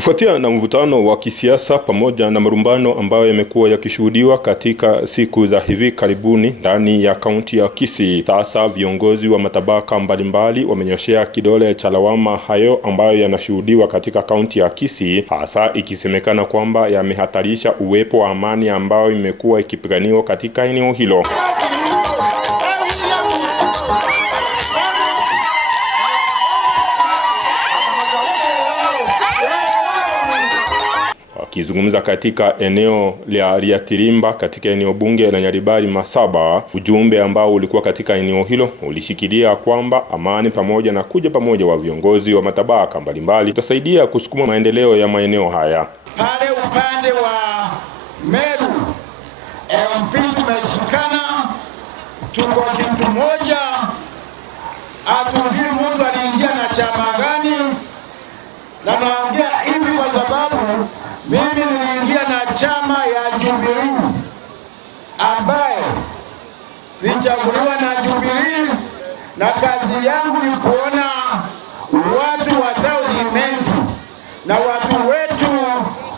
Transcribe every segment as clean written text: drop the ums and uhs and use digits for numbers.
Kufuatia na mvutano wa kisiasa pamoja na marumbano ambayo yamekuwa yakishuhudiwa katika siku za hivi karibuni ndani ya kaunti ya Kisii, sasa viongozi wa matabaka mbalimbali wamenyoshea kidole cha lawama hayo ambayo yanashuhudiwa katika kaunti ya Kisii, hasa ikisemekana kwamba yamehatarisha uwepo wa amani ambayo imekuwa ikipiganiwa katika eneo hilo. Akizungumza katika eneo la Riatirimba katika eneo bunge la Nyaribari Masaba, ujumbe ambao ulikuwa katika eneo hilo ulishikilia kwamba amani pamoja na kuja pamoja wa viongozi wa matabaka mbalimbali utasaidia kusukuma maendeleo ya maeneo haya. Pale upande wa Meru, MP tumeshikana, tuko kitu moja, hatujui Mungu aliingia na chama gani, na naongea hivi kwa sababu mimi niliingia na chama ya Jubilee ambaye nilichaguliwa na Jubilee, na kazi yangu ni kuona watu wa South Imenti na watu wetu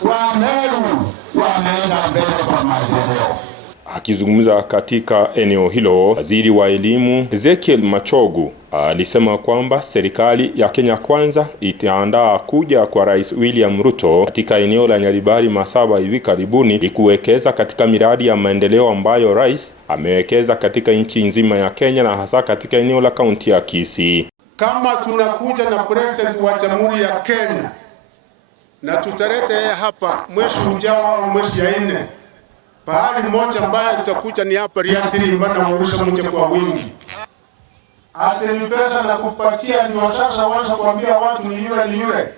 wa Meru wanaenda mbele kwa maendeleo. Akizungumza katika eneo hilo, waziri wa elimu Ezekiel Machogu alisema kwamba serikali ya Kenya Kwanza itaandaa kuja kwa Rais William Ruto katika eneo la Nyaribari Masaba hivi karibuni ili kuwekeza katika miradi ya maendeleo ambayo rais amewekeza katika nchi nzima ya Kenya na hasa katika eneo la kaunti ya Kisii. Kama tunakuja na president wa Jamhuri ya Kenya na tutarete hapa mwezi ujao au mwezi ya 4, pahali moja ambayo tutakuja ni hapa Riatirimba na kurusha mche kwa wingi. Ati ni pesa na kupatia ndio sasa waanze kuambia watu ni yule.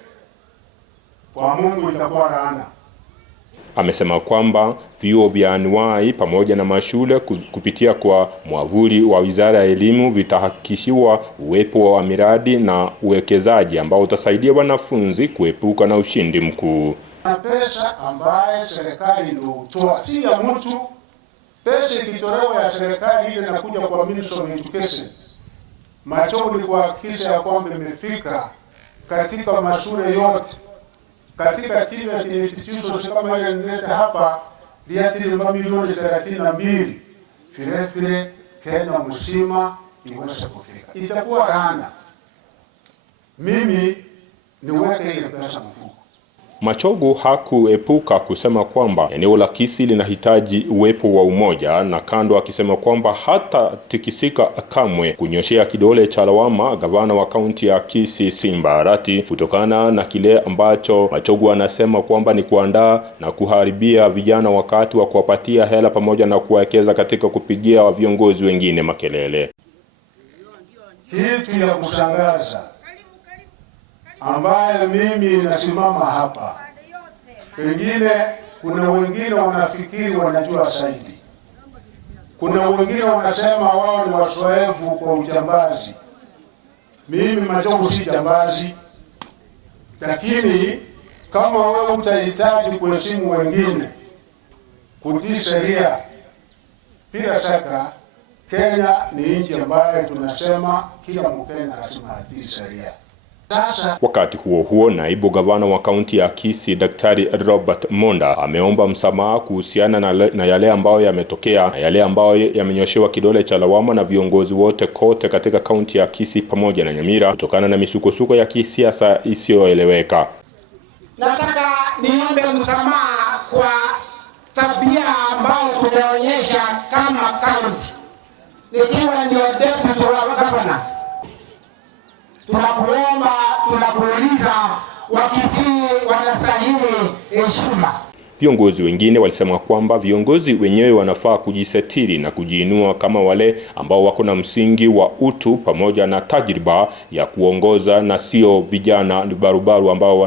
Kwa Mungu itakuwa laana. Amesema kwamba vyuo vya anuwai pamoja na mashule kupitia kwa mwavuli wa Wizara ya Elimu vitahakikishiwa uwepo wa miradi na uwekezaji ambao utasaidia wanafunzi kuepuka na ushindi mkuu. Pesa ambaye serikali ndio hutoa, si ya mtu. Pesa ikitolewa ya serikali ile inakuja kwa Ministry of Education. Machogo ni kuhakikisha ya kwamba imefika katika mashule yote, katika TVET institutions kama ile nileta hapa Riatirimba milioni 32, vile Kenya mzima iweze kufika. Itakuwa laana mimi niweke ile pesa mfuko. Machogu hakuepuka kusema kwamba eneo la Kisii linahitaji uwepo wa umoja, na kando akisema kwamba hata tikisika kamwe kunyoshea kidole cha lawama gavana wa kaunti ya Kisii Simba Arati kutokana na kile ambacho Machogu anasema kwamba ni kuandaa na kuharibia vijana wakati wa kuwapatia hela pamoja na kuwekeza katika kupigia viongozi wengine makelele. Kitu ya kushangaza ambaye mimi nasimama hapa, pengine kuna wengine wanafikiri wanajua zaidi, kuna wengine wanasema wao ni wazoefu kwa ujambazi. Mimi Machogu si jambazi, lakini kama wewe utahitaji kuheshimu wengine, kutii sheria, bila shaka Kenya ni nchi ambayo tunasema kila Mkenya lazima atii sheria. Wakati huo huo, naibu gavana wa kaunti ya Kisii Daktari Robert Monda ameomba msamaha kuhusiana na yale ambayo yametokea na yale ambayo yamenyoshewa kidole cha lawama na viongozi wote kote katika kaunti ya Kisii pamoja na Nyamira kutokana na misukosuko ya kisiasa isiyoeleweka. Nataka niombe msamaha kwa tabia ambayo tumeonyesha kama kaunti. Nikiwa ndio deputy wa governor, tunakuomba, tunakuuliza, Wakisii wanastahili heshima. Viongozi wengine walisema kwamba viongozi wenyewe wanafaa kujisetiri na kujiinua kama wale ambao wako na msingi wa utu pamoja na tajriba ya kuongoza na sio vijana barubaru ambao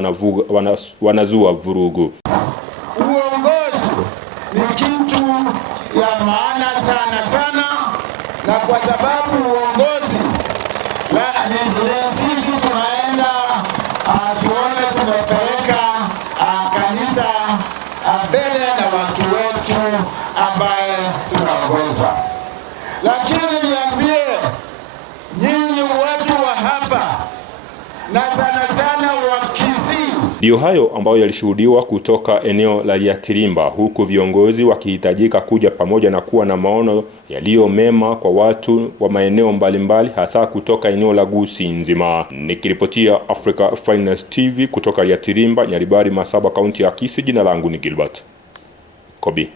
wanazua vurugu. Uongozi ni kitu ya maana sana, na kwa sababu uongozi sisi tunaenda tuone tumepeleka kanisa mbele na watu wetu ambaye tunaongoza. Lakini niambie nyinyi watu wa hapa na sana wa Kisii, Ndiyo hayo ambayo yalishuhudiwa kutoka eneo la Yatirimba, huku viongozi wakihitajika kuja pamoja na kuwa na maono yaliyo mema kwa watu wa maeneo mbalimbali, hasa kutoka eneo la Gusii nzima. Nikiripotia Africa Finance TV kutoka Yatirimba, Nyaribari Masaba, kaunti ya Kisii, jina langu ni Gilbert Kobi.